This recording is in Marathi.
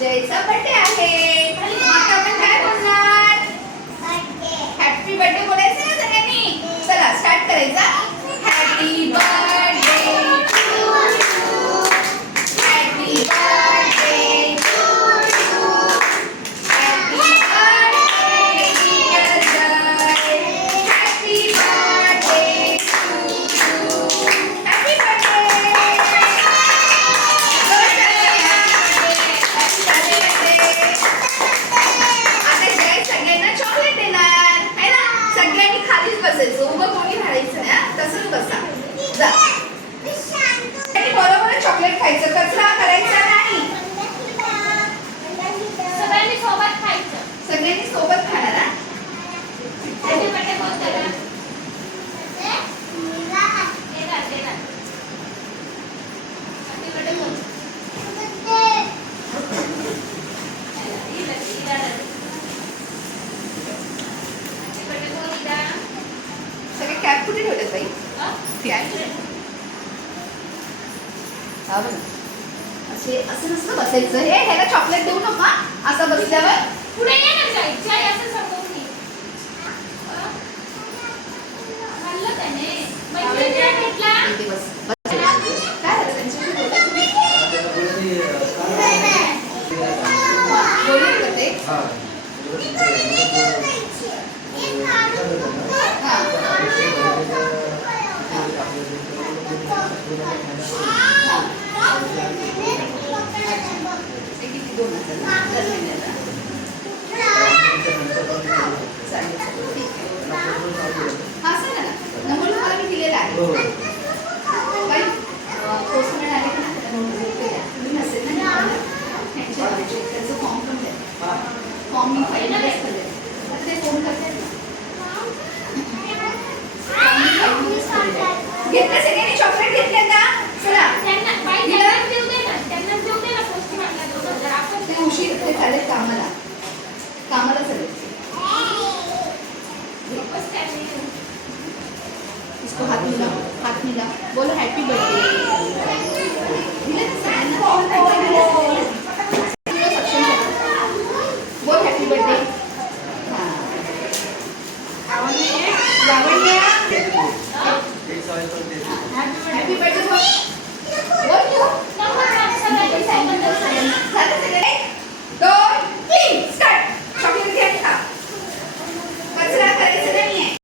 जयचा बर्थडे आहे. मग आपण काय बोलणार? हॅपी बर्थडे बोलायचं ना सगळ्यांनी. चला स्टार्ट करायचा. Happy birthday to you. Happy birthday to you. Happy birthday dear Jay. Happy birthday to you. Happy birthday. आता जय सगळ्यांना चॉकलेट देणार है ना. सगळ्यांनी खालीच बसायचं, उभं कोणी राहायचं नाही. तसंच बसा. जा बरोबर चॉकलेट खायचं, कचरा करायचा नाही. सगळ्यांनी सोबत खायचं. सगळ्यांनी सोबत खाणार ना. हॅपी बर्थडे बोल करा. हॅपी बर्थडे बोल. सगळे कॅप कुठे ठेवलेत बाई? हा बघ, असे असं नसतं बसायचं. हे ह्याला चॉकलेट देऊ नका. असं बसल्यावर पुढे ये ना जायचं असं समजून घे. खाल्लं त्याने मैत्रिणीला भेटला. इथे बस. काय झालं त्यांच्याशी बोलत तुम्ही? बोलत होते. घेतलं सगळ्यांनी चॉकलेट घेतले का? चला ते उशीर ते चालेल कामाला. कामाला चालेल. इसको हाथ मिला, हाथ मिला. बोलो हैप्पी बर्थडे. बोल हैप्पी बर्थडे. हाँ. लावण्य